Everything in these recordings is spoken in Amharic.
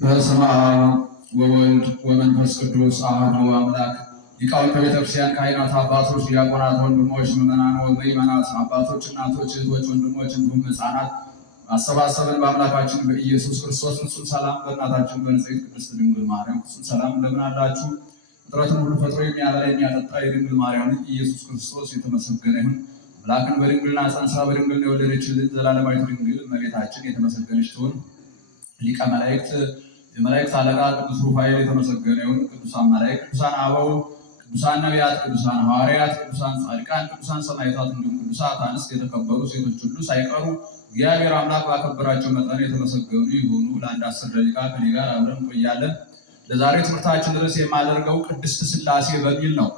በስመ አብ ወወልድ ወመንፈስ ቅዱስ አሐዱ አምላክ። ሊቃውንተ ቤተክርስቲያን፣ ካህናት፣ አባቶች፣ ዲያቆናት፣ ወንድሞች፣ ምዕመናን ወምዕመናት፣ አባቶች፣ እናቶች፣ እህቶች፣ ወንድሞች እንዲሁም ሕፃናት አሰባሰበን በአምላካችን በኢየሱስ ክርስቶስ ፍጹም ሰላም በእናታችን በንጽሕት ቅድስት ድንግል ማርያም ፍጹም ሰላም እንደምን አላችሁ? ፍጥረትን ሁሉ ፈጥሮ የሚያበላ የሚያጠጣ የድንግል ማርያም ኢየሱስ ክርስቶስ የተመሰገነ ይሁን። አምላክን በድንግልና ጸንሳ በድንግልና የወለደችልን ዘላለማዊት ድንግል እመቤታችን የተመሰገነች ትሁን። ሊቀ መላእክት የመላእክት አለቃ ቅዱስ ሩፋኤል የተመሰገነ ይሁን። ቅዱሳን መላእክት፣ ቅዱሳን አበው፣ ቅዱሳን ነቢያት፣ ቅዱሳን ሐዋርያት፣ ቅዱሳን ጻድቃን፣ ቅዱሳን ሰማዕታት እንዲሁም ቅዱሳት አንስት የተከበሩ ሴቶች ሁሉ ሳይቀሩ እግዚአብሔር አምላክ ባከበራቸው መጠን የተመሰገኑ ይሁኑ። ለአንድ 10 ደቂቃ ከኔ ጋር አብረን እንቆያለን። ለዛሬ ትምህርታችን ርዕስ የማደርገው ቅድስት ሥላሴ በሚል ነው።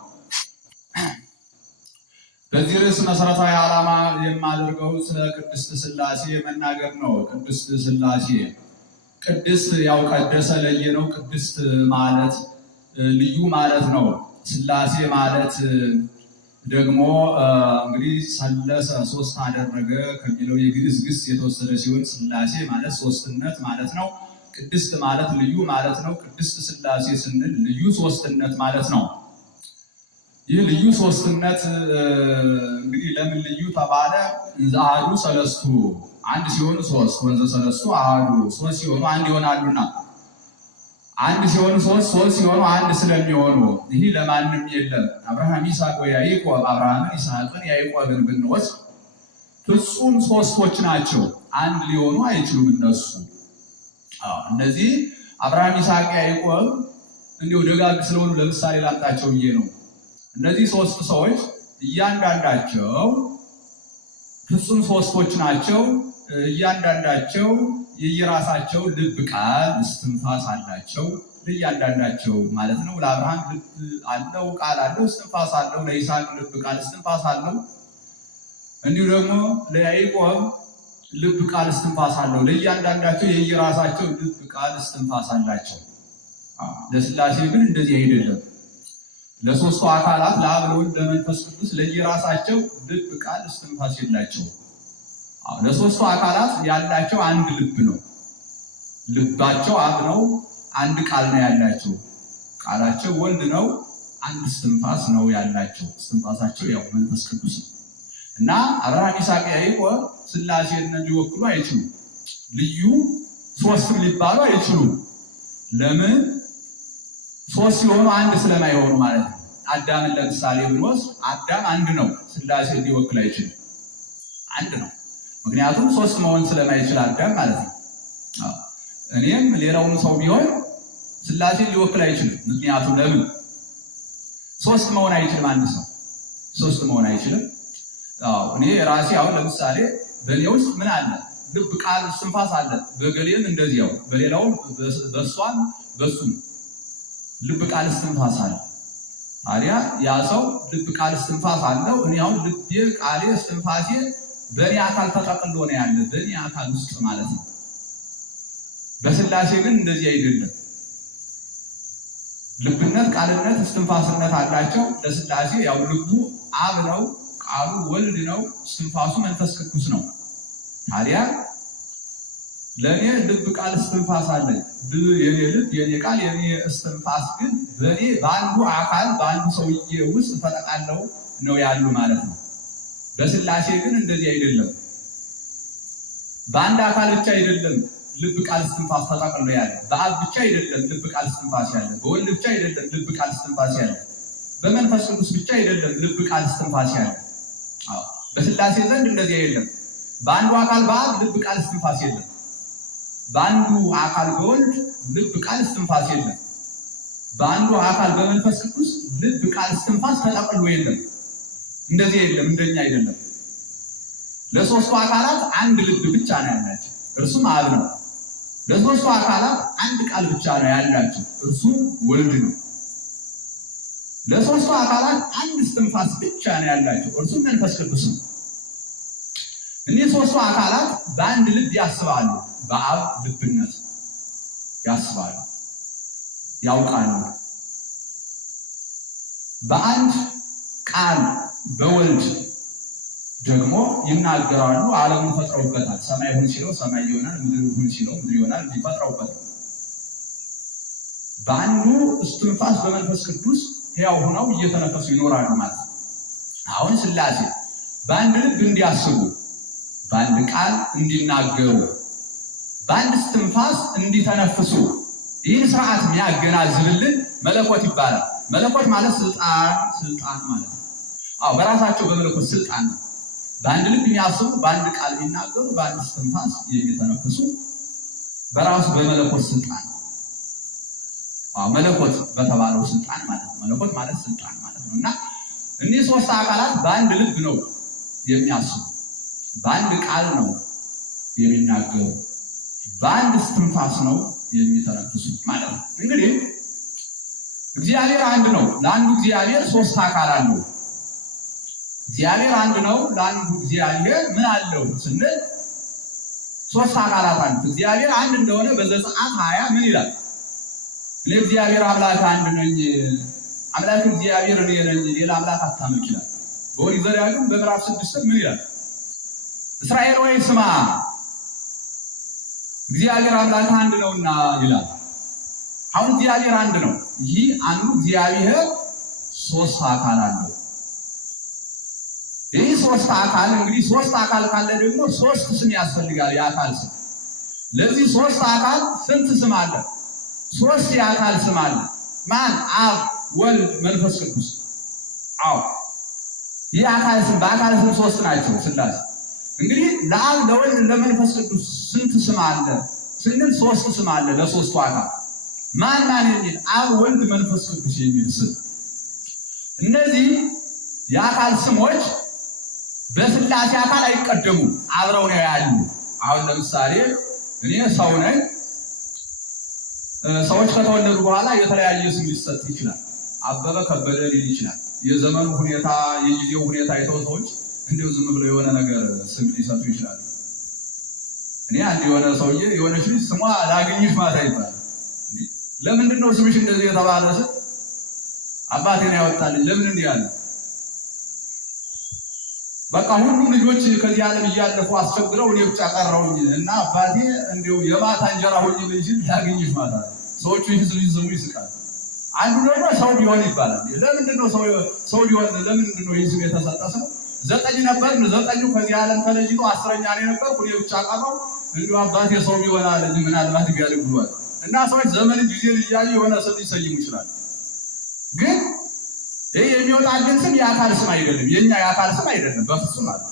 በዚህ ርዕስ መሰረታዊ ዓላማ የማደርገው ስለ ቅድስት ሥላሴ መናገር ነው። ቅድስት ሥላሴ ቅድስት ያው ቀደሰ ለየ ነው። ቅድስት ማለት ልዩ ማለት ነው። ሥላሴ ማለት ደግሞ እንግዲህ ሰለሰ ሶስት አደረገ ከሚለው የግዕዝ ግስ የተወሰደ ሲሆን ሥላሴ ማለት ሶስትነት ማለት ነው። ቅድስት ማለት ልዩ ማለት ነው። ቅድስት ሥላሴ ስንል ልዩ ሶስትነት ማለት ነው። ይህ ልዩ ሶስትነት እንግዲህ ለምን ልዩ ተባለ? እንዘ አሐዱ ሰለስቱ አንድ ሲሆኑ ሶስት፣ ወንዘ ሰለስቱ አሐዱ ሶስት ሲሆኑ አንድ ይሆናሉና፣ አንድ ሲሆኑ ሶስት፣ ሶስት ሲሆኑ አንድ ስለሚሆኑ ይህ ለማንም የለም። አብርሃም፣ ይስሐቅ ወያዕቆብ፣ አብርሃምን፣ ይስሐቅን፣ ያዕቆብን ብንወስድ ፍጹም ሶስቶች ናቸው። አንድ ሊሆኑ አይችሉም እነሱ። እነዚህ አብርሃም፣ ይስሐቅ፣ ያዕቆብ እንዲሁ ደጋግ ስለሆኑ ለምሳሌ ላምጣቸው ብዬ ነው። እነዚህ ሶስት ሰዎች እያንዳንዳቸው ፍጹም ሶስቶች ናቸው። እያንዳንዳቸው የየራሳቸው ልብ፣ ቃል፣ እስትንፋስ አላቸው። ለእያንዳንዳቸው ማለት ነው። ለአብርሃም ልብ አለው፣ ቃል አለው፣ እስትንፋስ አለው። ለይስሐቅ ልብ፣ ቃል፣ እስትንፋስ አለው። እንዲሁ ደግሞ ለያዕቆብ ልብ፣ ቃል፣ እስትንፋስ አለው። ለእያንዳንዳቸው የየራሳቸው ልብ፣ ቃል፣ እስትንፋስ አላቸው። ለሥላሴ ግን እንደዚህ አይደለም። ለሶስቱ አካላት ለአብ፣ ለወልድ፣ ለመንፈስ ቅዱስ ለየራሳቸው ልብ፣ ቃል፣ እስትንፋስ የላቸው። ለሶስቱ አካላት ያላቸው አንድ ልብ ነው። ልባቸው አብ ነው። አንድ ቃል ነው ያላቸው። ቃላቸው ወልድ ነው። አንድ እስትንፋስ ነው ያላቸው። እስትንፋሳቸው ያው መንፈስ ቅዱስ ነው እና አብርሃም፣ ይስሐቅ፣ ያዕቆብ ሥላሴን ሊወክሉ አይችሉም። ልዩ ሶስትም ሊባሉ አይችሉም። ለምን? ሶስት ሲሆኑ አንድ ስለማይሆኑ ማለት ነው። አዳምን ለምሳሌ ብንወስድ አዳም አንድ ነው። ሥላሴን ሊወክል አይችልም። አንድ ነው። ምክንያቱም ሶስት መሆን ስለማይችል አዳም ማለት ነው። እኔም ሌላውን ሰው ቢሆን ሥላሴን ሊወክል አይችልም። ምክንያቱም ለምን? ሶስት መሆን አይችልም። አንድ ሰው ሶስት መሆን አይችልም። እኔ ራሴ አሁን ለምሳሌ በእኔ ውስጥ ምን አለ? ልብ፣ ቃል፣ እስትንፋስ አለ። በገሌም እንደዚያው፣ በሌላውም፣ በእሷም በሱም ልብ፣ ቃል፣ እስትንፋስ አለ። ታዲያ ያ ሰው ልብ፣ ቃል፣ እስትንፋስ አለው። እኔ አሁን ልቤ፣ ቃሌ፣ እስትንፋሴ በእኔ አካል ተጠቅልሎ ነው ያለ፣ በእኔ አካል ውስጥ ማለት ነው። በሥላሴ ግን እንደዚህ አይደለም። ልብነት፣ ቃልነት፣ እስትንፋስነት አላቸው። ለሥላሴ ያው ልቡ አብ ነው፣ ቃሉ ወልድ ነው፣ እስትንፋሱ መንፈስ ቅዱስ ነው። ታዲያ ለእኔ ልብ፣ ቃል፣ እስትንፋስ አለኝ። የኔ ልብ፣ የኔ ቃል፣ የኔ እስትንፋስ ግን በእኔ በአንዱ አካል በአንዱ ሰውዬ ውስጥ ተጠቃለው ነው ያሉ ማለት ነው። በሥላሴ ግን እንደዚህ አይደለም። በአንድ አካል ብቻ አይደለም ልብ፣ ቃል፣ እስትንፋስ ተጠቅሎ ያለ። በአብ ብቻ አይደለም ልብ፣ ቃል፣ እስትንፋስ ያለ። በወልድ ብቻ አይደለም ልብ፣ ቃል፣ እስትንፋስ ያለ። በመንፈስ ቅዱስ ብቻ አይደለም ልብ፣ ቃል፣ እስትንፋስ ያለ። በሥላሴ ዘንድ እንደዚህ አይደለም። በአንዱ አካል በአብ ልብ፣ ቃል፣ እስትንፋስ የለም። በአንዱ አካል በወልድ ልብ፣ ቃል፣ እስትንፋስ የለም። በአንዱ አካል በመንፈስ ቅዱስ ልብ፣ ቃል፣ እስትንፋስ ተጠቅሎ የለም። እንደዚህ የለም። እንደኛ አይደለም። ለሶስቱ አካላት አንድ ልብ ብቻ ነው ያላቸው፣ እርሱም አብ ነው። ለሶስቱ አካላት አንድ ቃል ብቻ ነው ያላቸው፣ እርሱም ወልድ ነው። ለሶስቱ አካላት አንድ እስትንፋስ ብቻ ነው ያላቸው፣ እርሱም መንፈስ ቅዱስ ነው። እነዚህ ሶስቱ አካላት በአንድ ልብ ያስባሉ። በአብ ልብነት ያስባሉ፣ ያውቃሉ። በአንድ ቃል በወልድ ደግሞ ይናገራሉ። ዓለሙን ፈጥረውበታል። ሰማይ ሁን ሲለው ሰማይ ይሆናል፣ ምድር ሁን ሲለው ምድር ይሆናል። ፈጥረውበታል። በአንዱ እስትንፋስ በመንፈስ ቅዱስ ሕያው ሆነው እየተነፈሱ ይኖራሉ ማለት ነው። አሁን ሥላሴ በአንድ ልብ እንዲያስቡ፣ በአንድ ቃል እንዲናገሩ፣ በአንድ እስትንፋስ እንዲተነፍሱ ይህን ስርዓት የሚያገናዝብልን መለኮት ይባላል። መለኮት ማለት ስልጣን ማለት ነው። በራሳቸው በመለኮት ስልጣን ነው። በአንድ ልብ የሚያስቡ፣ በአንድ ቃል የሚናገሩ፣ በአንድ እስትንፋስ የሚተነፍሱ በራሱ በመለኮት ስልጣን ነው። መለኮት በተባለው ስልጣን ማለት ነው። መለኮት ማለት ስልጣን ማለት ነው እና እነዚህ ሶስት አካላት በአንድ ልብ ነው የሚያስቡ፣ በአንድ ቃል ነው የሚናገሩ፣ በአንድ እስትንፋስ ነው የሚተነፍሱ ማለት ነው። እንግዲህ እግዚአብሔር አንድ ነው። ለአንዱ እግዚአብሔር ሶስት አካል አለው። እግዚአብሔር አንድ ነው። ለአንዱ እግዚአብሔር ምን አለው ስንል ሶስት አካላት አሉት። እግዚአብሔር አንድ እንደሆነ በዘጸአት 20 ምን ይላል? እኔ እግዚአብሔር አምላክ አንድ ነኝ፣ አምላክ እግዚአብሔር እኔ ነኝ፣ ሌላ አምላክ አታምልክ ይላል። በኦሪት ዘዳግም በምዕራፍ 6 ምን ይላል? እስራኤል ሆይ ስማ እግዚአብሔር አምላክ አንድ ነውና ይላል። አሁን እግዚአብሔር አንድ ነው። ይህ አንዱ እግዚአብሔር ሶስት አካል አለው። ይህ ሶስት አካል እንግዲህ ሶስት አካል ካለ ደግሞ ሶስት ስም ያስፈልጋል። የአካል ስም። ለዚህ ሶስት አካል ስንት ስም አለ? ሶስት የአካል ስም አለ። ማን? አብ፣ ወልድ፣ መንፈስ ቅዱስ። ይህ አካል ስም በአካል ስም ሶስት ናቸው ሥላሴ። እንግዲህ ለአብ ለወልድ ለመንፈስ ቅዱስ ስንት ስም አለ ስንል ሶስት ስም አለ ለሶስቱ አካል። ማን የሚል? አብ፣ ወልድ፣ መንፈስ ቅዱስ የሚል ስም። እነዚህ የአካል ስሞች በሥላሴ አካል አይቀደሙም፣ አብረው ነው ያሉ። አሁን ለምሳሌ እኔ ሰው ነኝ። ሰዎች ከተወለዱ በኋላ የተለያየ ስም ሊሰጥ ይችላል። አበበ ከበደ ሊል ይችላል። የዘመኑ ሁኔታ የጊዜው ሁኔታ አይተው ሰዎች እንደው ዝም ብለው የሆነ ነገር ስም ሊሰጡ ይችላሉ። እኔ አንድ የሆነ ሰውዬ የሆነች ልጅ ስሟ ላግኝሽ ማታ ይባላል። ለምንድን ነው ስምሽ እንደዚህ የተባለ ስል አባቴ ነው ያወጣልኝ። ለምን እንዲህ ያለ? በቃ ሁሉም ልጆች ከዚህ ዓለም እያለፉ አስቸግረው እኔ ብቻ ቀረሁኝ እና አባቴ እንደው የማታ እንጀራ ሆኜ ልጅ ላግኝሽ ማታ። ሰዎቹ ይስሙ ይስቃሉ። አንዱ ደግሞ ሰው ቢሆን ይባላል። ለምንድን ነው ሰው ቢሆን ለምንድን ነው ይህ ስም የተሰጠ? ሰው 9 ነበር፣ 9ኙ ከዚህ ዓለም ተለይቶ 10ኛ ነው የነበርኩ እኔ ብቻ ቀረሁ። እንዲሁ አባቴ ሰው ቢሆን አለ ምናልባት ቢያድግ ብሏል። እና ሰዎች ዘመን ጊዜን እያዩ የሆነ ስም ሊሰይሙ ይችላል። ግን ይህ የሚወጣልን ስም የአካል ስም አይደለም። የኛ የአካል ስም አይደለም በፍጹም አለ።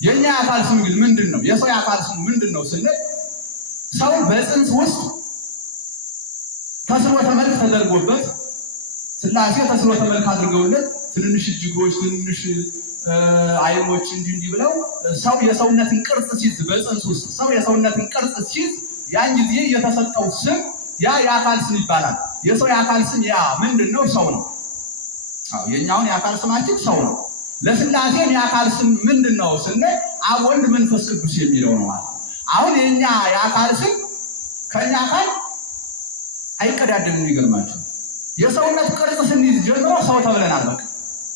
የኛ የአካል ስም ግን ምንድን ነው? የሰው የአካል ስም ምንድን ነው ስንል ሰው በፅንስ ውስጥ ተስሎተ መልክ ተደርጎበት ሥላሴ ተስሎተ መልክ አድርገውለት ትንንሽ እጅጎች፣ ትንንሽ አይኖች እንዲህ ብለው ሰው የሰውነትን ቅርጽ ሲይዝ በፅንስ ውስጥ ሰው የሰውነትን ቅርጽ ሲይዝ ያን ጊዜ የተሰጠው ስም ያ የአካል ስም ይባላል። የሰው የአካል ስም ያ ምንድን ነው? ሰው ነው። የኛውን የአካል ስማችን ሰው ነው። ለሥላሴም የአካል ስም ምንድን ነው ስንል አብ፣ ወልድ፣ መንፈስ ቅዱስ የሚለው ነው ማለት። አሁን የኛ የአካል ስም ከኛ አካል አይቀዳደምም። የሚገርማቸው የሰውነት ቅርጽ ስንይዝ ጀምሮ ሰው ተብለናል በቃ።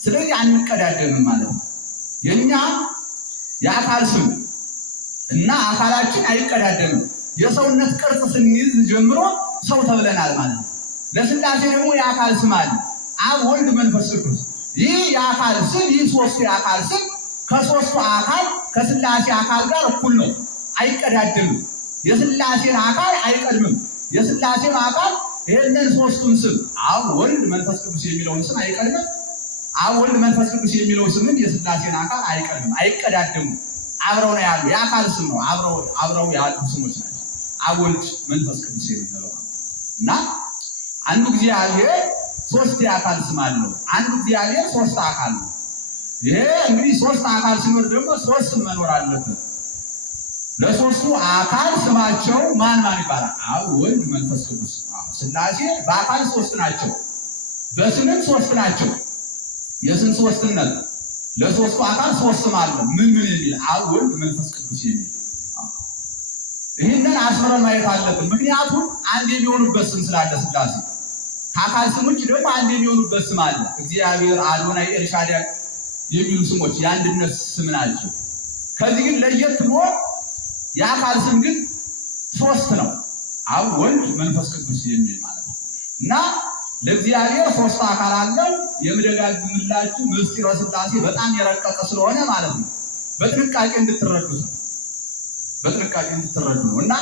ስለዚህ አንቀዳደምም ማለት ነው። የኛ የአካል ስም እና አካላችን አይቀዳደምም። የሰውነት ቅርጽ ስንይዝ ጀምሮ ሰው ተብለናል ማለት ነው። ለሥላሴ ደግሞ የአካል ስም አለ፣ አብ፣ ወልድ፣ መንፈስ ቅዱስ። ይህ የአካል ስም ይህ ሶስቱ የአካል ስም ከሶስቱ አካል ከሥላሴ አካል ጋር እኩል ነው፣ አይቀዳደምም። የሥላሴን አካል አይቀድምም። የሥላሴን አካል ይህንን ሶስቱን ስም አብ፣ ወልድ፣ መንፈስ ቅዱስ የሚለውን ስም አይቀድምም። አብ፣ ወልድ፣ መንፈስ ቅዱስ የሚለው ስምን የሥላሴን አካል አይቀድምም፣ አይቀዳደሙም። አብረው ነው ያሉ የአካል ስም ነው። አብረው ያሉ ስሞች ናቸው አብ፣ ወልድ፣ መንፈስ ቅዱስ የምንለው እና አንዱ እግዚአብሔር ሶስት የአካል ስም አለው። አንዱ እግዚአብሔር ሶስት አካል ነው። ይሄ እንግዲህ ሶስት አካል ሲኖር ደግሞ ሶስት ስም መኖር አለበት። ለሶስቱ አካል ስማቸው ማን ይባላል? አብ፣ ወልድ፣ መንፈስ ቅዱስ። ሥላሴ በአካል ሶስት ናቸው፣ በስምም ሶስት ናቸው። የስም ሶስትነት ለሶስቱ አካል ሶስት ስም አለ። ምን የሚል? አብ፣ ወልድ፣ መንፈስ ቅዱስ የሚል። ይህንን አስመረን ማየት አለብን። ምክንያቱም አንድ የሚሆኑበት ስም ስላለ ሥላሴ ከአካል ስሞች ደግሞ አንድ የሚሆኑበት ስም አለ። እግዚአብሔር፣ አዶናይ፣ ኤልሻዳይ የሚሉ ስሞች የአንድነት ስም ናቸው። ከዚህ ግን ለየት ብሎ የአካል ስም ግን ሶስት ነው። አብ ወልድ መንፈስ ቅዱስ የሚል ማለት ነው። እና ለእግዚአብሔር ሶስት አካል አለው። የምደጋግምላችሁ ምስጢረ ሥላሴ በጣም የረቀቀ ስለሆነ ማለት ነው በጥንቃቄ እንድትረዱት ነው። በጥንቃቄ እንድትረዱ ነው። እና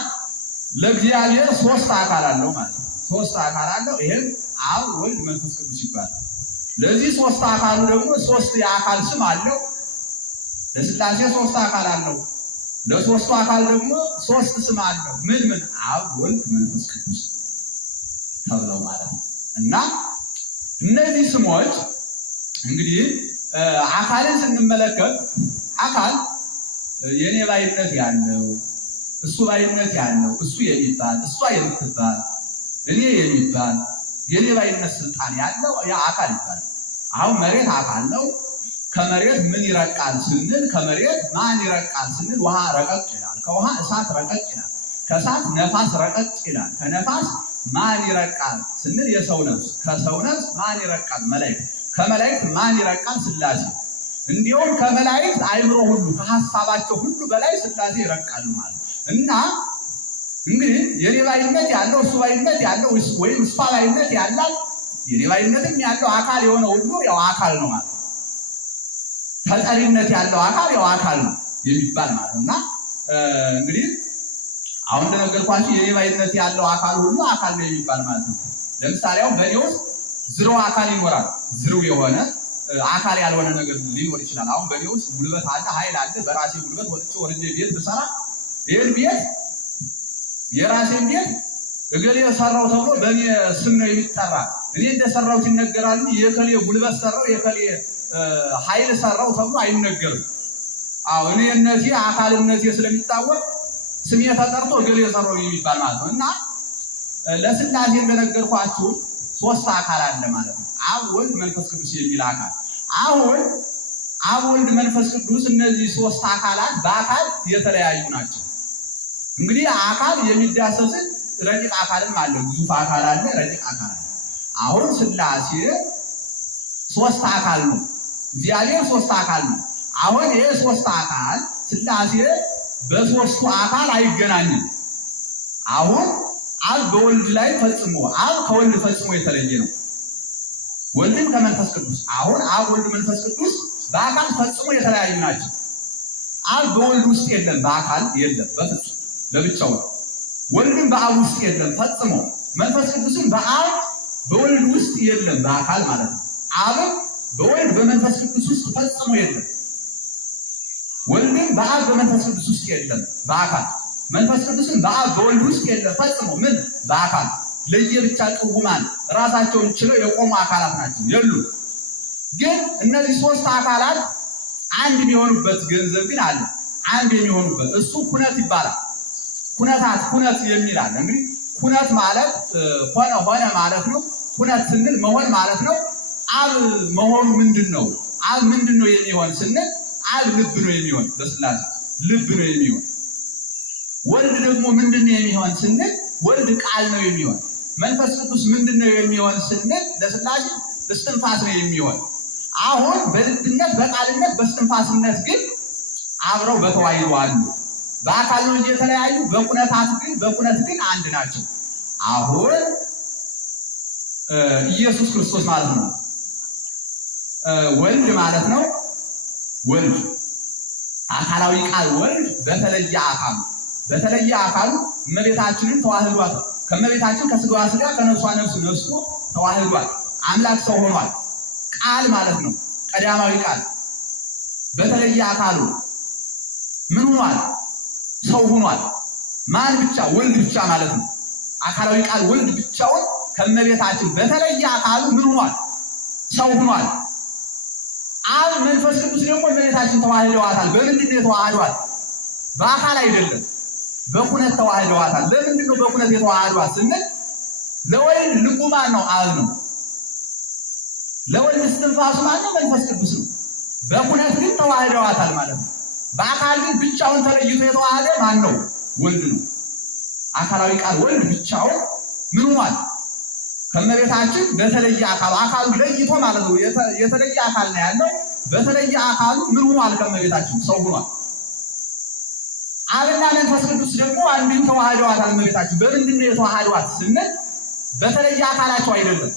ለእግዚአብሔር ሶስት አካል አለው ማለት ነው። ሶስት አካል አለው። ይሄም አብ ወልድ መንፈስ ቅዱስ ይባላል። ለዚህ ሶስት አካሉ ደግሞ ሶስት የአካል ስም አለው። ለሥላሴ ሶስት አካል አለው። ለሶስቱ አካል ደግሞ ሶስት ስም አለው። ምን ምን? አብ ወልድ መንፈስ ቅዱስ ተብለው ማለት ነው። እና እነዚህ ስሞች እንግዲህ አካልን ስንመለከት አካል የኔ ባይነት ያለው እሱ ባይነት ያለው እሱ የሚባል እሷ የምትባል እኔ የሚባል የኔ ባይነት ስልጣን ያለው ያ አካል ይባላል። አሁን መሬት አካል ነው። ከመሬት ምን ይረቃል ስንል ከመሬት ማን ይረቃል ስንል ውሃ ረቀቅ ይላል። ከውሃ እሳት ረቀቅ ይላል። ከእሳት ነፋስ ረቀቅ ይላል። ከነፋስ ማን ይረቃል ስንል የሰው ነፍስ። ከሰው ነፍስ ማን ይረቃል? መላእክት። ከመላእክት ማን ይረቃል? ሥላሴ። እንዲሁም ከመላእክት አእምሮ ሁሉ ከሐሳባቸው ሁሉ በላይ ሥላሴ ይረቃሉ ማለት እና እንግዲህ የኔ ባይነት ያለው እሱ ባይነት ያለው ወይም እሷ ባይነት ያላት የኔ ባይነትም ያለው አካል የሆነ ሁሉ ያው አካል ነው ማለት ነው። ተጠሪነት ያለው አካል ያው አካል ነው የሚባል ማለት እና እንግዲህ አሁን እንደነገርኳችሁ የኔ ባይነት ያለው አካል ሁሉ አካል ነው የሚባል ማለት ነው። ለምሳሌ አሁን በእኔ ውስጥ ዝሮ አካል ይኖራል። ዝሮ የሆነ አካል ያልሆነ ነገር ሊኖር ይችላል። አሁን በእኔ ውስጥ ጉልበት አለ፣ ኃይል አለ። በራሴ ጉልበት ወጥቼ ወርጄ ቤት ብሰራ ይህን ቤት የራሴን ቤት እገሌ ሰራው ተብሎ በእኔ ስም ነው የሚጠራ። እኔ እንደሰራሁት ይነገራል። የከሌ ጉልበት ሰራው የከሌ ኃይል ሰራው ተብሎ አይነገርም። አዎ እኔ እነዚህ አካልነቴ ስለሚታወቅ ስሜ ተጠርቶ እገሌ ሰራው የሚባል ማለት ነው። እና ለሥላሴ እንደነገርኳችሁ ሶስት አካል አለ ማለት ነው። አብ ወልድ መንፈስ ቅዱስ የሚል አካል። አሁን አብ ወልድ መንፈስ ቅዱስ እነዚህ ሶስት አካላት በአካል የተለያዩ ናቸው። እንግዲህ አካል የሚዳሰስን ረቂቅ አካልም አለ። ግዙፍ አካል አለ፣ ረቂቅ አካል አለ። አሁን ሥላሴ ሶስት አካል ነው። እግዚአብሔር ሶስት አካል ነው። አሁን ይሄ ሶስት አካል ሥላሴ በሶስቱ አካል አይገናኝም። አሁን አብ በወልድ ላይ ፈጽሞ አብ ከወልድ ፈጽሞ የተለየ ነው። ወልድም ከመንፈስ ቅዱስ አሁን አብ ወልድ መንፈስ ቅዱስ በአካል ፈጽሞ የተለያዩ ናቸው። አብ በወልድ ውስጥ የለም፣ በአካል የለም በፍጹም ለብቻው። ወልድም በአብ ውስጥ የለም ፈጽሞ። መንፈስ ቅዱስም በአብ በወልድ ውስጥ የለም በአካል ማለት ነው። አብም በወልድ በመንፈስ ቅዱስ ውስጥ ፈጽሞ የለም። ወልድም በአብ በመንፈስ ቅዱስ ውስጥ የለም በአካል። መንፈስ ቅዱስም በአብ በወልድ ውስጥ የለም ፈጽሞ ምን በአካል። ለየብቻ ቅቡማን ራሳቸውን ችለው የቆሙ አካላት ናቸው የሉ። ግን እነዚህ ሶስት አካላት አንድ የሚሆኑበት ገንዘብ ግን አለ። አንድ የሚሆኑበት እሱ ኩነት ይባላል። ኩነታት ኩነት የሚል አለ። እንግዲህ ኩነት ማለት ሆነ ማለት ነው። ኩነት ስንል መሆን ማለት ነው። አብ መሆኑ ምንድን ነው? አብ ምንድን ነው የሚሆን ስንል አብ ልብ ነው የሚሆን፣ በሥላሴ ልብ ነው የሚሆን። ወልድ ደግሞ ምንድን ነው የሚሆን ስንል ወልድ ቃል ነው የሚሆን። መንፈስ ቅዱስ ምንድን ነው የሚሆን ስንል ለሥላሴ እስትንፋስ ነው የሚሆን። አሁን በልብነት በቃልነት በእስትንፋስነት ግን አብረው በተዋሕዶ አሉ። በአካል ነው እንጂ የተለያዩ፣ በኩነት ግን አንድ ናቸው። አሁን ኢየሱስ ክርስቶስ ማለት ነው ወልድ ማለት ነው። ወልድ አካላዊ ቃል ወልድ በተለየ አካሉ እመቤታችንን ተዋህዷል። ከእመቤታችን ከስጋዋ ስጋ ከነፍሷ ነፍስ ነስቶ ተዋህዷል። አምላክ ሰው ሆኗል። ቃል ማለት ነው ቀዳማዊ ቃል በተለየ አካሉ ምን ሆኗል? ሰው ሆኗል። ማን ብቻ? ወልድ ብቻ ማለት ነው። አካላዊ ቃል ወልድ ብቻውን ከእመቤታችን በተለየ አካሉ ምን ሆኗል? ሰው ሆኗል። አብ መንፈስ ቅዱስ ደግሞ እመቤታችን ተዋህደዋታል። በምንድን ነው የተዋህዷል? በአካል አይደለም፣ በኩነት ተዋህደዋታል። ለምንድን ነው በኩነት የተዋህዷት ስንል ለወልድ ልቡ ማን ነው? አብ ነው። ለወልድ እስትንፋሱ ማን ነው? መንፈስ ቅዱስ ነው። በኩነት ግን ተዋህደዋታል ማለት ነው። በአካል ግን ብቻውን ተለይቶ የተዋሃደ ማን ነው? ወልድ ነው። አካላዊ ቃል ወልድ ብቻውን ምን ሆኗል? ከእመቤታችን በተለየ አካሉ ለይቶ ማለት ነው። የተለየ አካል ነው ያለው። በተለየ አካሉ ምን ሆኗል? ከእመቤታችን ሰው ሆኗል። አብና መንፈስ ቅዱስ ደግሞ አንዱን ተዋህደዋታል እመቤታችን። በምንድን ነው የተዋህደዋት ስንል በተለየ አካላቸው አይደለም፣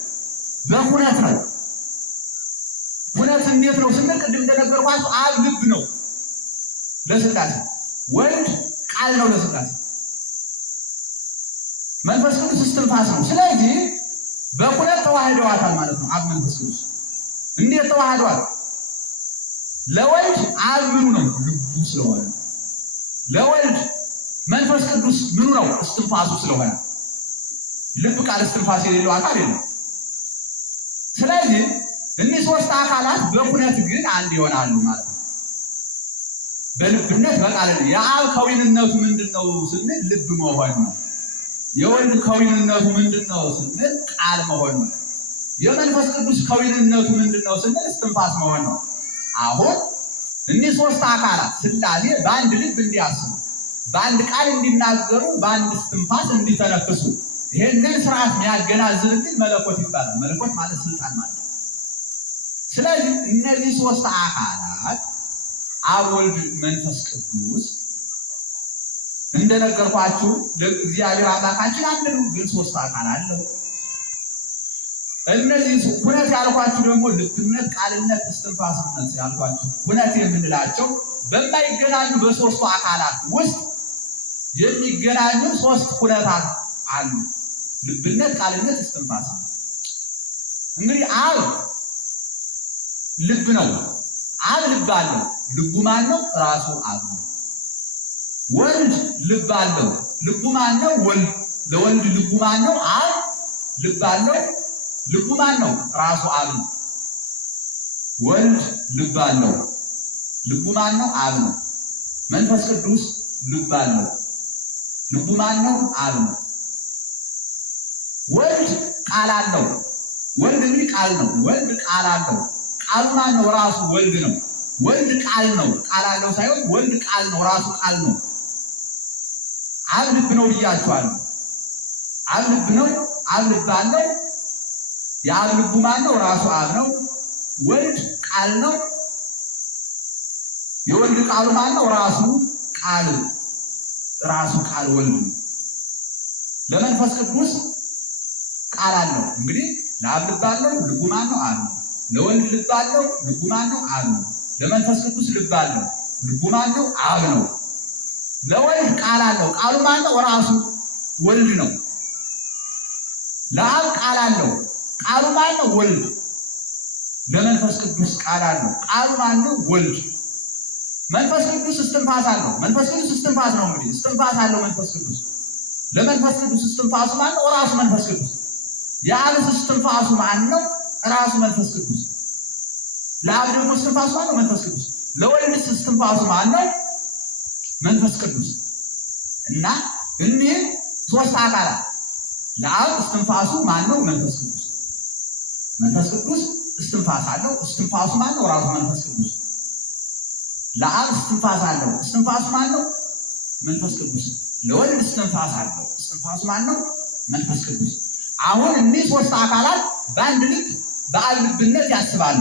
በሁነት ነው። ሁነት እንዴት ነው ስንል ቅድም እንደነገርኳችሁ አብ ልብ ነው ለሥላሴ፣ ወልድ ቃል ነው ለሥላሴ፣ መንፈስ ቅዱስ እስትንፋስ ነው። ስለዚህ በሁነት ተዋህደዋታል ማለት ነው አብ መንፈስ ቅዱስ። እንዴት ተዋህደዋል? ለወልድ አብ ምኑ ነው? ልቡ ስለሆነ። ለወልድ መንፈስ ቅዱስ ምኑ ነው? እስትንፋሱ ስለሆነ። ልብ ቃል እስትንፋስ የሌለው አካል የለም። ስለዚህ እኒህ ሶስት አካላት በሁነት ግን አንድ ይሆናሉ ማለት ነው። በልብነት በቃል የአብ ከዊንነቱ ምንድነው ስንል ልብ መሆን ነው። የወልድ ከዊንነቱ ምንድነው ስንል ቃል መሆን ነው። የመንፈስ ቅዱስ ከዊንነቱ ምንድነው ስንል እስትንፋስ መሆን ነው። አሁን እኒህ ሶስት አካላት ሥላሴ በአንድ ልብ እንዲያስቡ፣ በአንድ ቃል እንዲናገሩ፣ በአንድ እስትንፋስ እንዲተነፍሱ ይሄንን ስርዓት የሚያገናዝብልን መለኮት ይባላል። መለኮት ማለት ስልጣን ማለት ነው። ስለዚህ እነዚህ ሶስት አካላት አብ፣ ወልድ፣ መንፈስ ቅዱስ እንደነገርኳችሁ ለእግዚአብሔር አምላካችን አንድ ነው፣ ግን ሶስት አካል አለው። እነዚህ ሁነት ያልኳችሁ ደግሞ ልብነት፣ ቃልነት፣ እስትንፋስነት ያልኳችሁ ሁነት የምንላቸው በማይገናኙ በሶስቱ አካላት ውስጥ የሚገናኙ ሶስት ሁነታት አሉ። ልብነት፣ ቃልነት፣ እስትንፋስ ነው። እንግዲህ አብ ልብ ነው። አብ ልብ አለው። ልቡ ማን ነው? ራሱ አብ ነው። ወልድ ልብ አለው። ልቡ ማን ነው? ወልድ። ለወልድ ልቡ ማን ነው? አብ ልብ አለው። ልቡ ማን ነው? ራሱ አብ ነው። ወልድ ልብ አለው። ልቡ ማን ነው? አብ ነው። መንፈስ ቅዱስ ልብ አለው። ልቡ ማን ነው? አብ ነው። ወልድ ቃል አለው። ወልድ እንግዲህ ቃል ነው። ወልድ ቃል አለው። ቃሉ ማን ነው? ራሱ ወልድ ነው። ወልድ ቃል ነው። ቃል አለው ሳይሆን ወልድ ቃል ነው። ራሱ ቃል ነው። አብ ልብ ነው ብያችኋለሁ። አብ ልብ ነው። አብ ልብ አለው። የአብ ልቡ ማን ነው? ራሱ አብ ነው። ወልድ ቃል ነው። የወልድ ቃሉ ማን ነው? ራሱ ቃል ወልድ ነው። ለመንፈስ ቅዱስ ቃል አለው። እንግዲህ ለአብ ልብ አለው። ልቡ ማን ነው? አብ ነው። ለወልድ ልብ አለው። ልቡ ማን ነው? አብ ነው። ለመንፈስ ቅዱስ ልብ አለው። ልቡ ማን ነው? አብ ነው። ለወልድ ቃል አለው። ቃሉ ማን ነው? ራሱ ወልድ ነው። ለአብ ቃል አለው። ቃሉ ማን ነው? ወልድ። ለመንፈስ ቅዱስ ቃል አለው። ቃሉ ማን ነው? ወልድ። መንፈስ ቅዱስ እስትንፋስ አለው። መንፈስ ቅዱስ እስትንፋስ ነው። እንግዲህ እስትንፋስ አለው መንፈስ ቅዱስ። ለመንፈስ ቅዱስ እስትንፋሱ ማን ነው? ራሱ መንፈስ ቅዱስ። የአብ እስትንፋሱ ማን ነው? ራሱ መንፈስ ቅዱስ። ለአብ ደግሞ እስትንፋሱ ማን ነው? መንፈስ ቅዱስ። ለወልድ እስትንፋሱ ማን ነው? መንፈስ ቅዱስ። እና እኒህ ሶስት አካላት ለአብ እስትንፋሱ ማን ነው? መንፈስ ቅዱስ። መንፈስ ቅዱስ እስትንፋስ አለው። እስትንፋሱ ማን ነው? ራሱ መንፈስ ቅዱስ። ለአብ እስትንፋስ አለው። እስትንፋሱ ማን ነው? መንፈስ ቅዱስ። ለወልድ እስትንፋስ አለው። እስትንፋሱ ማን ነው? መንፈስ ቅዱስ። አሁን እኒህ ሶስት አካላት በአንድ ልብ በአብ ልብነት ያስባሉ፣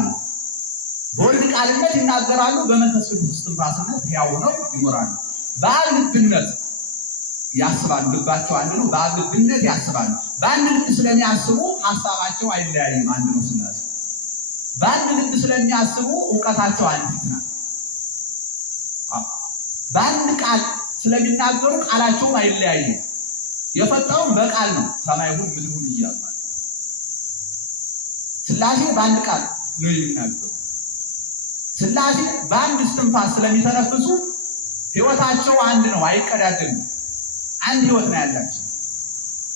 በወልድ ቃልነት ይናገራሉ፣ በመንፈስ ቅዱስ እስትንፋስነት ሕያው ሆነው ይኖራሉ። በአብ ልብነት ያስባሉ። ልባቸው አንድ ነው። በአብ ልብነት ያስባሉ። በአንድ ልብ ስለሚያስቡ ሀሳባቸው አይለያይም። አንድ ነው ሥላሴ። በአንድ ልብ ስለሚያስቡ እውቀታቸው አንዲት ናት። በአንድ ቃል ስለሚናገሩ ቃላቸውም አይለያይም። የፈጠረውም በቃል ነው። ሰማይሁን ምድሩን እያሉ ማለት ነው። ሥላሴ በአንድ ቃል ነው የሚናገሩ። ሥላሴ በአንድ እስትንፋስ ስለሚተነፍሱ ሕይወታቸው አንድ ነው፣ አይቀዳደም። አንድ ሕይወት ነው ያላቸው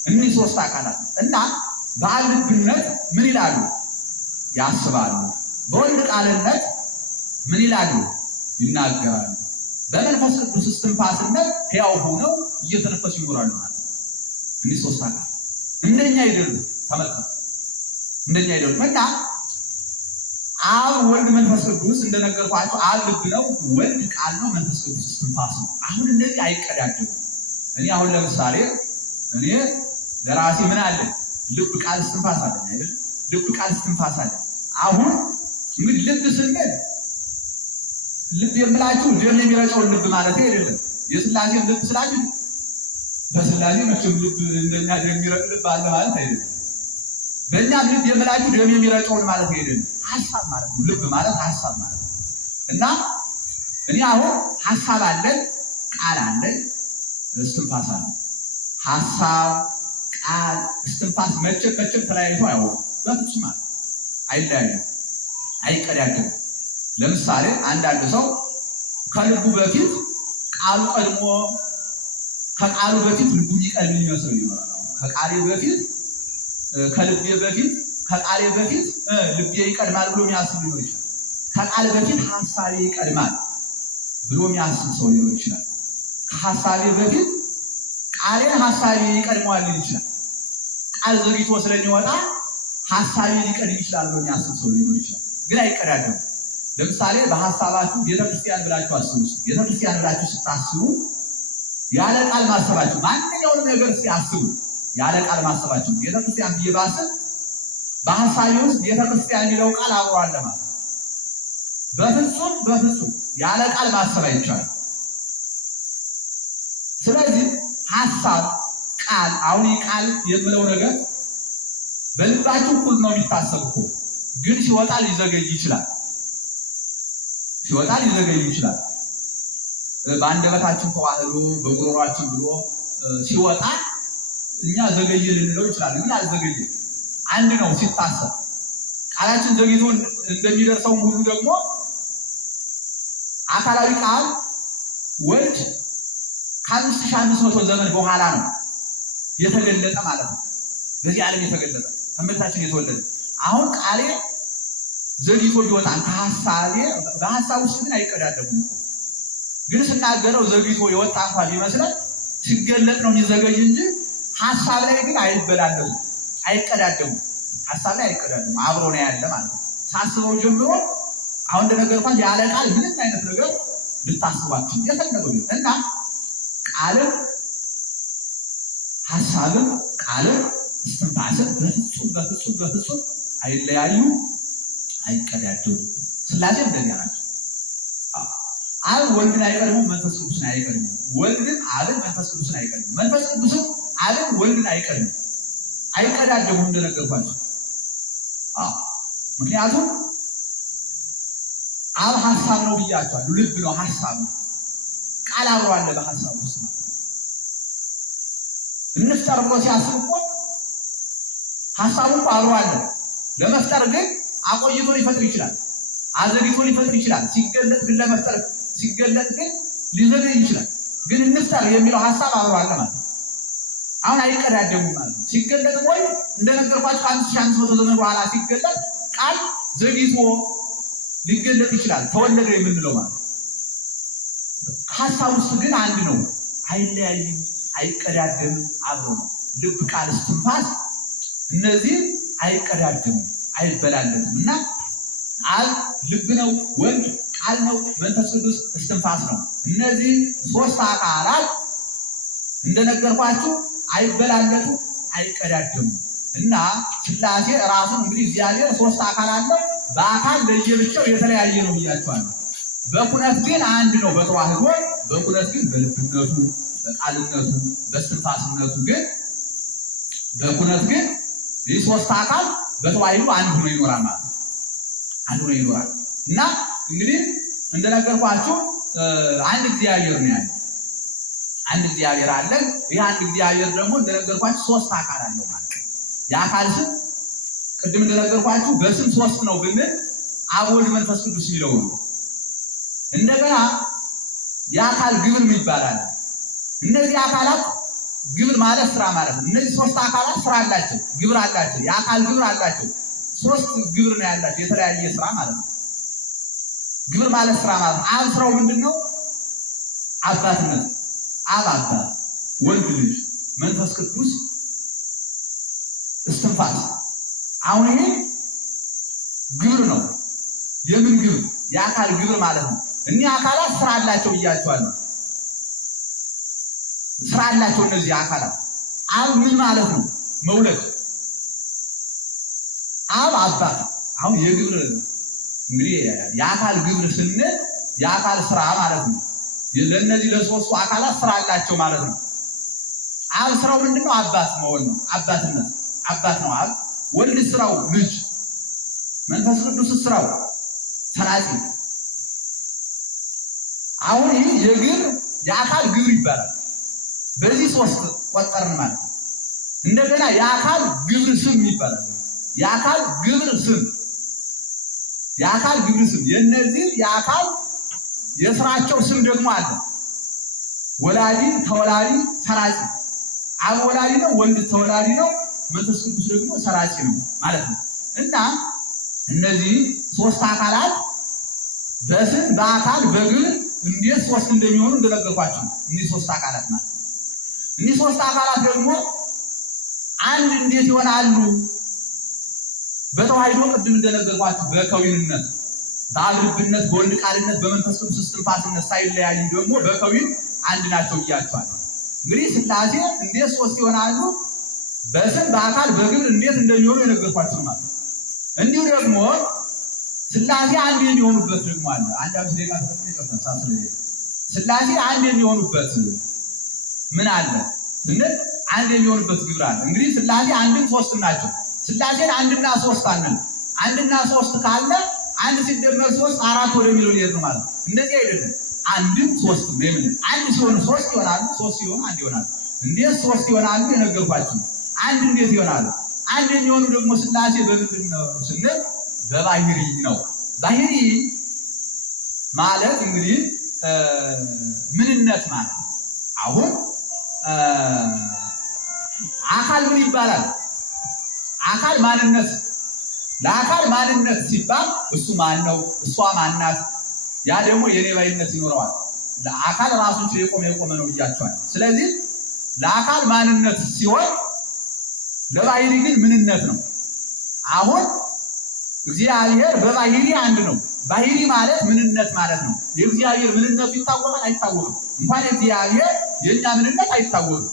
እኒህ ሶስት አካላት እና በአብ ልብነት ምን ይላሉ? ያስባሉ። በወልድ ቃልነት ምን ይላሉ? ይናገራሉ። በመንፈስ ቅዱስ እስትንፋስነት ሕያው ሆነው እየተነፈሱ ይኖራሉ ማለት ነው። እኒህ ሶስት አካላት እንደኛ አይደሉም። ተመልከቱ፣ እንደኛ አይደሉም። እና አብ፣ ወልድ፣ መንፈስ ቅዱስ እንደነገርኳቸው አብ ልብ ነው፣ ወልድ ቃል ነው፣ መንፈስ ቅዱስ እስትንፋስ ነው። አሁን እነዚህ አይቀዳደሙም። እኔ አሁን ለምሳሌ እኔ ለራሴ ምን አለ? ልብ ቃል እስትንፋስ አለ አይደል? ልብ ቃል እስትንፋስ አለ። አሁን እንግዲህ ልብ ስንል ልብ የምላችሁ ደም የሚረጨውን ልብ ማለት አይደለም። የሥላሴ ልብ ስላችሁ በሥላሴ መቼም ልብ እንደኛ የሚረቅ ልብ አለ ማለት አይደለም። በእኛ ልብ የምላችሁ ደም የሚረጨውን ማለት አይደለም። ሐሳብ ማለት ነው። ልብ ማለት ሐሳብ ማለት ነው። እና እኔ አሁን ሐሳብ አለን፣ ቃል አለን፣ እስትንፋስ አለን። ሐሳብ፣ ቃል፣ እስትንፋስ መቼም ተለያይቶ አያውቁም። በፍጹም አይለያዩም፣ አይቀዳደም። ለምሳሌ አንዳንድ ሰው ከልቡ በፊት ቃሉ ቀድሞ ከቃሉ በፊት ልቡ ይቀድም ይመስል ይኖራል። ከቃሌ በፊት ከልቤ በፊት ከቃሌ በፊት ልቤ ይቀድማል ብሎ የሚያስብ ሊኖር ይችላል። ከቃል በፊት ሐሳቤ ይቀድማል ብሎ የሚያስብ ሰው ሊኖር ይችላል። ከሐሳቤ በፊት ቃሌን ሐሳቤ ይቀድመዋል ሊል ይችላል። ቃል ዘግይቶ ስለሚወጣ ሐሳቤ ሊቀድም ይችላል ብሎ የሚያስብ ሰው ሊኖር ይችላል። ግን አይቀዳደም። ለምሳሌ በሐሳባችሁ ቤተክርስቲያን ብላችሁ አስቡ። ቤተክርስቲያን ብላችሁ ስታስቡ ያለ ቃል ማሰባችሁ ማንኛውንም ነገር ሲያስቡ ያለ ቃል ማሰባችሁ ቤተክርስቲያን ብዬ ባስብ በሐሳቤ ውስጥ ቤተክርስቲያን የሚለው ቃል አብሮ አለ ማለት ነው። በፍጹም ያለ ቃል ማሰብ አይቻልም። ስለዚህ ሐሳብ፣ ቃል አሁን ቃል የምለው ነገር በልባችሁ እኩል ነው የሚታሰብ እኮ ግን ሲወጣ ሊዘገይ ይችላል። በአንደበታችን ተዋህዶ በጉሮሯችን ብሎ ሲወጣ እኛ ዘገየ ልንለው እንችላለን። ግን አልዘገየም፣ አንድ ነው ሲታሰብ። ቃላችን ዘግይቶ እንደሚደርሰው ሁሉ ደግሞ አካላዊ ቃል ወልድ ከ5500 ዘመን በኋላ ነው የተገለጠ ማለት ነው። በዚህ ዓለም የተገለጠ ከመታችን የተወለደ አሁን ቃሌ ዘግይቶ ቢወጣ በሐሳብ ውስጥ ግን አይቀዳደሙም። ግን ስናገረው ዘግይቶ የወጣ እንኳን ቢመስለን ሲገለጥ ነው የሚዘገይ እንጂ ሐሳብ ላይ ግን አይበላለሙ፣ አይቀዳደሙም። ሐሳብ ላይ አይቀዳደሙም፣ አብሮ ነው ያለ ማለት ነው። ሳስበው ጀምሮ አሁን እንደነገርኳችሁ ያለ ቃል ምንም አይነት ነገር ልታስባችሁ የፈለገው እና ቃልም ሐሳብም ቃልም እስትንፋስም በፍጹም አይለያዩ፣ አይቀዳደሙም። ሥላሴ እንደዚያ ናቸው። አብ ወልድን አይቀድሙም፣ መንፈስ ቅዱስን አይቀድሙም። ወልድን አብን መንፈስ ቅዱስን አይቀድሙም። መንፈስ ቅዱስን አብን ወልድን አይቀድሙም፣ አይቀዳደሙም እንደነገርኳችሁ። ምክንያቱም አብ ሐሳብ ነው ብያችኋለሁ። ልብ ነው፣ ሐሳብ ነው። ቃል አብሮ አለ በሐሳብ ውስጥ ማለት ነው። እንፍጠር ብሎ ሲያስብ እኮ ሐሳቡ እኮ አብሮ አለ። ለመፍጠር ግን አቆይቶ ሊፈጥር ይችላል፣ አዘግይቶ ሊፈጥር ይችላል። ሲገለጥ ግን ለመፍጠር ሲገለጥ ግን ሊዘገይ ይችላል። ግን እንፍጠር የሚለው ሐሳብ አብሮ አለ ማለት ነው። አሁን አይቀዳደሙም ማለት ነው። ሲገለጥ ወይ እንደነገርኳችሁ ከ5500 ዘመን በኋላ ሲገለጥ ቃል ዘግይቶ ሊገለጥ ይችላል፣ ተወለደ የምንለው ማለት ነው። ሐሳብ ውስጥ ግን አንድ ነው፣ አይለያይም፣ አይቀዳደምም፣ አብሮ ነው። ልብ፣ ቃል፣ እስትንፋስ እነዚህ አይቀዳደሙም፣ አይበላለጥም እና አብ ልብ ነው፣ ወልድ ቃል ነው፣ መንፈስ ቅዱስ እስትንፋስ ነው። እነዚህ ሶስት አካላት እንደነገርኳችሁ አይበላለጡ፣ አይቀዳደሙም እና ሥላሴ ራሱን እንግዲህ እግዚአብሔር ሶስት አካል አለው። በአካል ለየብቻው የተለያየ ነው ብያችኋለሁ። በኩነት ግን አንድ ነው በተዋህዶ። በኩነት ግን በልብነቱ፣ በቃልነቱ፣ በእስትንፋስነቱ ግን በኩነት ግን ይህ ሶስት አካል በተዋህዶ አንድ ሆኖ ይኖራል ማለት ነው። አንድ ሆኖ ይኖራል እና እንግዲህ እንደነገርኳችሁ አንድ እግዚአብሔር ነው ያለው። አንድ እግዚአብሔር አለ። ይህ አንድ እግዚአብሔር ደግሞ እንደነገርኳችሁ ሶስት አካል አለው ማለት ነው። የአካል ስም ቅድም እንደነገርኳችሁ በስም ሶስት ነው ብንል አብ፣ ወልድ፣ መንፈስ ቅዱስ የሚለው ነው። እንደገና የአካል ግብር ይባላል። እነዚህ አካላት ግብር ማለት ስራ ማለት ነው። እነዚህ ሶስት አካላት ስራ አላቸው፣ ግብር አላቸው፣ የአካል ግብር አላቸው። ሶስት ግብር ነው ያላቸው፣ የተለያየ ስራ ማለት ነው። ግብር ማለት ስራ ማለት ነው። አብ ስራው ምንድነው? አባትነት፣ አብ አባት፣ ወልድ ልጅ፣ መንፈስ ቅዱስ እስትንፋስ። አሁን ይሄ ግብር ነው። የምን ግብር? የአካል ግብር ማለት ነው። እኒህ አካላት ስራ አላቸው ብያቸዋለሁ። ስራ አላቸው እነዚህ አካላት። አብ ምን ማለት ነው? መውለድ። አብ አባት። አሁን የግብር እንግዲህ የአካል ግብር ስንል የአካል ስራ ማለት ነው። ለነዚህ ለሶስቱ አካላት ስራ አላቸው ማለት ነው። አብ ስራው ምንድነው? አባት መሆን ነው። አባትነት አባት ነው አብ። ወልድ ስራው ልጅ፣ መንፈስ ቅዱስ ስራው ሰራጺ። አሁን ይህ የግብር የአካል ግብር ይባላል። በዚህ ሶስት ቆጠርን ማለት ነው። እንደገና የአካል ግብር ስም ይባላል። የአካል ግብር ስም የአካል ግብር ስም የነዚህ የአካል የስራቸው ስም ደግሞ አለ። ወላዲ፣ ተወላዲ፣ ሰራጺ። አብ ወላዲ ነው፣ ወልድ ተወላዲ ነው፣ መንፈስ ቅዱስ ደግሞ ሰራጺ ነው ማለት ነው። እና እነዚህ ሶስት አካላት በስም በአካል በግብር እንዴት ሶስት እንደሚሆኑ እንደነገርኳችሁ እነዚህ ሶስት አካላት ማለት ነው። እነዚህ ሶስት አካላት ደግሞ አንድ እንዴት ይሆናሉ? በተዋሕዶ ቅድም እንደነገርኳችሁ በከዊንነት፣ በአብ-ልብነት፣ በወልድ ቃልነት፣ በመንፈስ ቅዱስ እስትንፋስነት ሳይለያዩ ደግሞ በከዊን አንድ ናቸው ብያችኋለሁ። እንግዲህ ሥላሴ እንዴት ሶስት ይሆናሉ? በስም በአካል በግብር እንዴት እንደሚሆኑ የነገርኳችሁ ማለት ነው። እንዲሁ ደግሞ ሥላሴ አንድ የሚሆኑበት ደግሞ አለ። አንድ አምስት ደቂቃ ተጠቅሜ ሥላሴ አንድ የሚሆኑበት ምን አለ ስንል አንድ የሚሆኑበት ግብር አለ። እንግዲህ ሥላሴ አንድም ሶስትም ናቸው። ሥላሴን አንድና ሶስት አንል። አንድና ሶስት ካለ አንድ ሲደመር ሶስት አራት ወደሚለው ሊሄድ ነው ማለት ነው። እንደዚህ አይደለም። አንድም ሶስትም ነው። አንድ ሲሆን ሶስት ይሆናሉ፣ ሶስት ሲሆን አንድ ይሆናሉ። እንዴት ሶስት ይሆናሉ የነገርኳችሁ። አንድ እንዴት ይሆናሉ? አንድ የሚሆኑ ደግሞ ሥላሴ በምንድን ነው ስንል በባህሪ ነው። ባህሪ ማለት እንግዲህ ምንነት ማለት ነው። አሁን አካል ምን ይባላል? አካል ማንነት። ለአካል ማንነት ሲባል እሱ ማን ነው? እሷ ማናት? ያ ደግሞ የኔ ባይነት ይኖረዋል። ለአካል ራሱን የቆመ ነው ብያቸዋል። ስለዚህ ለአካል ማንነት ሲሆን ለባህሪ ግን ምንነት ነው። አሁን እግዚአብሔር በባህሪ አንድ ነው። ባህሪ ማለት ምንነት ማለት ነው። የእግዚአብሔር ምንነቱ ይታወቃል አይታወቅም? እንኳን የእግዚአብሔር የኛ ምንነት አይታወቅም።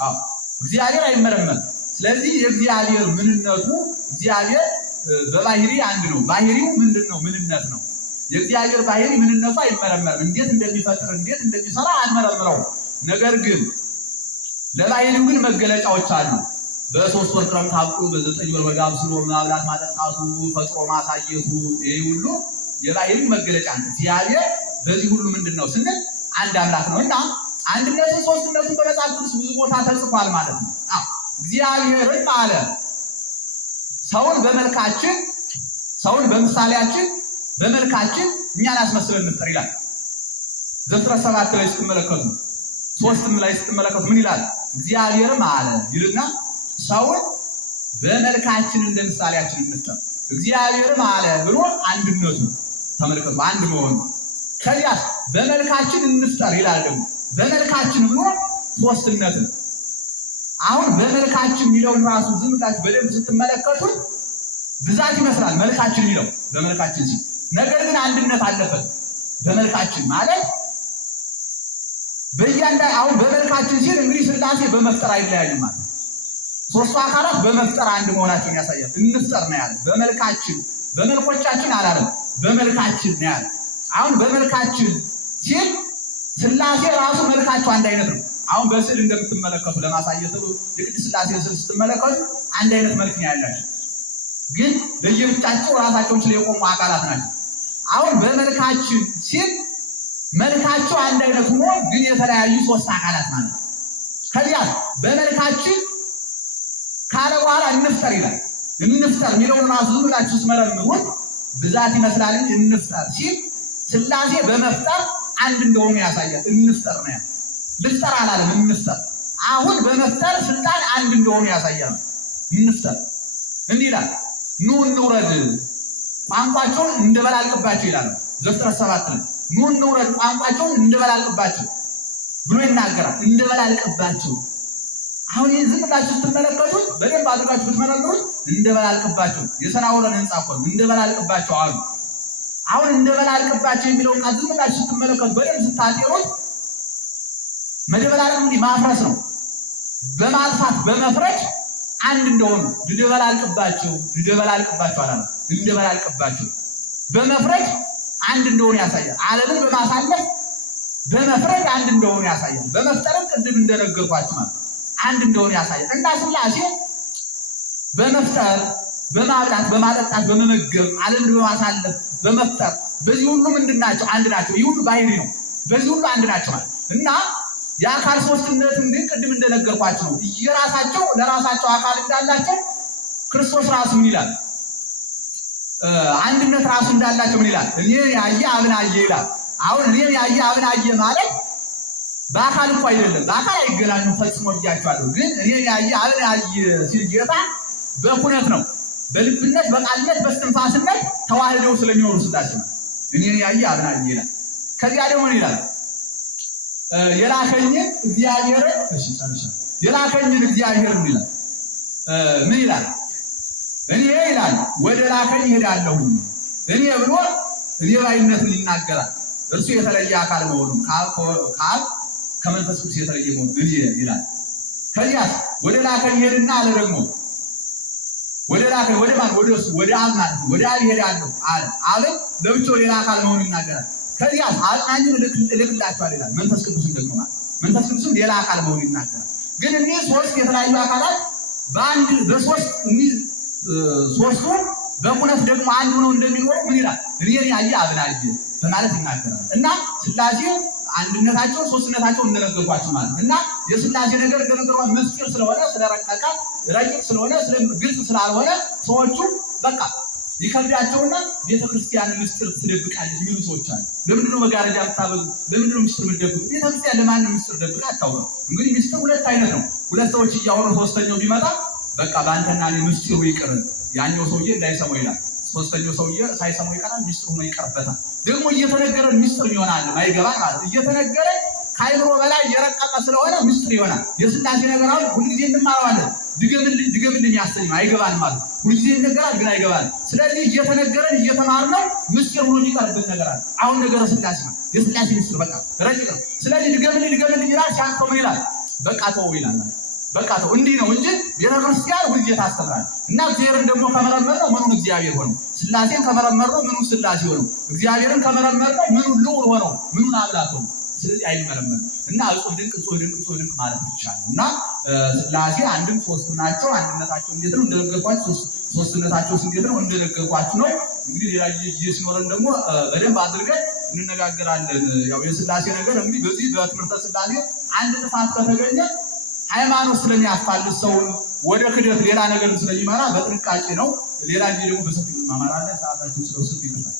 አዎ እግዚአብሔር አይመረመርም። ስለዚህ የእግዚአብሔር ምንነቱ እግዚአብሔር በባህሪ አንድ ነው። ባህሪው ምንድነው? ምንነት ነው። የእግዚአብሔር ባህሪ ምንነቱ አይመረመርም። እንዴት እንደሚፈጥር እንዴት እንደሚሰራ አንመረምረው። ነገር ግን ለባህሪው ግን መገለጫዎች አሉ። በሶስት ወር ክረምት አብቅሎ በዘጠኝ ወር በጋ አብስሎ ማብላት ማጠጣቱ ፈጥሮ ማሳየቱ ይህ ሁሉ የባህሪ መገለጫ ነው። እግዚአብሔር በዚህ ሁሉ ምንድነው ስንል አንድ አምላክ ነው እና አንድነቱ ሶስትነቱ በመጽሐፍ ቅዱስ ብዙ ቦታ ተጽፏል ማለት ነው። እግዚአብሔርን አለ ሰውን በመልካችን ሰውን በምሳሌያችን በመልካችን እኛን አስመስለን እንፍጠር ይላል። ዘፍጥረት 7 ላይ ስትመለከቱ 3 ላይ ስትመለከቱ ምን ይላል? እግዚአብሔርም አለ ይልና ሰውን በመልካችን እንደ ምሳሌያችን እንፍጠር። እግዚአብሔርም አለ ብሎ አንድነቱ ተመልከቱ፣ አንድ መሆኑ። ከዚያ በመልካችን እንፍጠር ይላል ደግሞ በመልካችን ብሎ ሶስትነትን። አሁን በመልካችን የሚለውን ራሱ ዝም ብላችሁ በደንብ ስትመለከቱት ብዛት ይመስላል መልካችን የሚለው በመልካችን ሲል፣ ነገር ግን አንድነት አለበት። በመልካችን ማለት አሁን በመልካችን ሲል እንግዲህ ሥላሴ በመፍጠር አይለያዩም ማለት ሶስቱ አካላት በመፍጠር አንድ መሆናቸውን ያሳያል። እንፍጠር ነው ያለ። በመልካችን በመልኮቻችን አላለም፣ በመልካችን ነው ያለ። አሁን በመልካችን ሲል ሥላሴ ራሱ መልካቸው አንድ አይነት ነው። አሁን በስዕል እንደምትመለከቱ ለማሳየት የቅድስት ሥላሴ ስዕል ስትመለከቱ አንድ አይነት መልክ ነው ያላቸው፣ ግን ለየብቻቸው ራሳቸውን ችለው የቆሙ አካላት ናቸው። አሁን በመልካችን ሲል መልካቸው አንድ አይነት ሆኖ ግን የተለያዩ ሶስት አካላት ማለት ነው። ከዚያ በመልካችን ካለ በኋላ እንፍጠር ይላል። እንፍጠር የሚለውን ራሱ ዝም ብላችሁ ስትመረምሩት ብዛት ይመስላል እንጂ እንፍጠር ሲል ሥላሴ በመፍጠር አንድ እንደሆኑ ያሳያል። እንፍጠር ነው ያለው፣ ልፍጠር አላለም፣ እንፍጠር። አሁን በመፍጠር ስልጣን አንድ እንደሆኑ ያሳያል። እንፍጠር እንዲህ ይላል፣ ኑ እንውረድ ቋንቋቸውን እንደበላልቅባቸው ይላል ዘፍጥረት 7 ላይ። ኑ እንውረድ ቋንቋቸውን እንደበላልቅባቸው ብሎ ይናገራል። እንደበላልቅባቸው። አሁን ይህ ዝም ብላችሁ ስትመለከቱት በደንብ አድርጋችሁ ብትመረምሩት እንደበላልቅባቸው የሰናዖርን ሕንጻ እኮ እንደበላልቅባቸው አሉ። አሁን እንደበላልቅባቸው የሚለውን ቃል ዝም ብላችሁ ስትመለከቱ በደንብ ስታጤሩት መደበላለቅ እንዲህ ማፍረስ ነው። በማጥፋት በመፍረድ አንድ እንደሆኑ ልደበላልቅባቸው አላለም፣ እንደበላልቅባቸው በመፍረድ አንድ እንደሆኑ ያሳያል። ዓለምን በማሳለፍ በመፍረድ አንድ እንደሆነ ያሳያል። በመፍጠርም ቅድም እንደነገርኳችሁ ማለት አንድ እንደሆነ ያሳያል። እና ሥላሴ በመፍጠር በማብላት በማጠጣት በመመገብ ዓለምን በማሳለፍ በመፍጠር በዚህ ሁሉ ምንድን ናቸው? አንድ ናቸው። ይህ ሁሉ ባህሪ ነው። በዚህ ሁሉ አንድ ናቸው ማለት እና የአካል ሶስትነትን ግን ቅድም እንደነገርኳችሁ ነው። የራሳቸው ለራሳቸው አካል እንዳላቸው ክርስቶስ ራሱ ምን ይላል? አንድነት ራሱ እንዳላቸው ምን ይላል? እኔ ያየ አብን አየ ይላል። አሁን እኔ ያየ አብን አየ ማለት በአካል እኮ አይደለም። በአካል አይገናኙም ፈጽሞ ብያቸዋለሁ። ግን እኔ ያየ አብን አየ ሲል ጌታ በኩነት ነው። በልብነት በቃልነት በስትንፋስነት ተዋህደው ስለሚኖሩ ሥላሴ ነው። እኔ ያየ አብን አየ ይላል። ከዚያ ደግሞ ምን ይላል? የላከኝን እግዚአብሔርን የላከኝን እግዚአብሔርን ይላል። ምን ይላል? እኔ ይላል ወደ ላከኝ እሄዳለሁ። እኔ ብሎ እኔ ባይነትን ይናገራል። እርሱ የተለየ አካል መሆኑን ከአብ ከመንፈስ ቅዱስ የተለየ መሆኑን እኔ ይላል። ከዚያስ ወደ ላከኝ ሄድና አለ ደግሞ ወደ ላከኝ ወደ ማን? ወደ እርሱ ወደ አብ ማለት ወደ አብ እሄዳለሁ አለ። አብን ለብቻው ሌላ አካል መሆኑን ይናገራል። ከዚያስ አጽናኙን እልክላችኋለሁ ይላል። መንፈስ ቅዱስን ደግሞ ማለት መንፈስ ቅዱስም ሌላ አካል መሆኑን ይናገራል። ግን እኒህ ሶስት የተለያዩ አካላት በአንድ በሶስት ሶስቱ በኩነት ደግሞ አንድ ሆነው እንደሚኖሩ ምን ይላል? እኔን ያየ አብን አየ በማለት ይናገራል። እና ሥላሴ አንድነታቸው ሶስትነታቸው እንደነገርኳችሁ ማለት እና የሥላሴ ነገር እንደነገርኳችሁ ምስጢር ስለሆነ ስለረቀቀ ረቂቅ ስለሆነ ግልጽ ስላልሆነ ሰዎቹ በቃ ይከብዳቸውና ቤተክርስቲያን ምስጢር ትደብቃለች የሚሉ ሰዎች አሉ። ለምንድነው መጋረጃ የምታበዙ? ለምንድነው ምስጢር የምትደብቁ? ቤተክርስቲያን ለማንም ምስጢር ደብቃ አታውቅም። እንግዲህ ምስጢር ሁለት አይነት ነው። ሁለት ሰዎች እያወሩ ሶስተኛው ቢመጣ በቃ በአንተና እኔ ምስጢሩ ይቅር፣ ያኛው ሰውዬ እንዳይሰማው ይላል። ሶስተኛው ሰውዬ ሳይሰማው ይቀራል፣ ምስጢሩ ሆኖ ይቀርበታል። ደግሞ እየተነገረን ምስጢር ይሆናል አይገባን ማለት እየተነገረ ከአይምሮ በላይ የረቀቀ ስለሆነ ምስጢር ይሆናል። የሥላሴ ነገር አሁን ሁልጊዜ እንማረዋለን። ድገምልኝ ያሰኝ አይገባን ማለት ሁልጊዜ ይነገራል ግን አይገባን። ስለዚህ እየተነገረን እየተማርነው ምስጢር ሆኖ ይቀርብን ነገር አለ። አሁን ነገረ ሥላሴ ነው። የሥላሴ ምስጢር በቃ ረቂቅ ነው። ስለዚህ ድገምልኝ ይላል። ሲያንተው ምን ይላል? በቃ ተው ይላል። በቃ ተው እንዲህ ነው እንጂ ቤተክርስቲያን ሁልጊዜ ታስተምራለች። እና እግዚአብሔርን ደግሞ ከመረመርነው ምኑን እግዚአብሔር ሆነው፣ ሥላሴን ከመረመርነው ምኑን ሥላሴ ሆነው፣ እግዚአብሔርን ከመረመርነው ምኑን ልዑል ሆነው፣ ምኑን አምላክ ሆነው። ስለዚህ አይመረመርም እና እጹብ ድንቅ ማለት ብቻ ነው። እና ሥላሴ አንድም ሶስት ናቸው። አንድነታቸው እንዴት ነው እንደነገርኳችሁ፣ ሶስትነታቸው እንዴት ነው እንደነገርኳችሁ ነው። እንግዲህ ሌላ ጊዜ ሲኖረን ደግሞ በደንብ አድርገን እንነጋገራለን። ያው የሥላሴ ነገር እንግዲህ በዚህ በትምህርተ ሥላሴ አንድ ጥፋት ከተገኘ ሃይማኖት ስለሚያፋልስ ሰውን ወደ ክደት ሌላ ነገር ስለሚመራ በጥንቃቄ ነው። ሌላ ጊዜ ደግሞ በሰፊው እንማማራለን። ሰዓታችን ስለወሰድኩ ይቅርታል።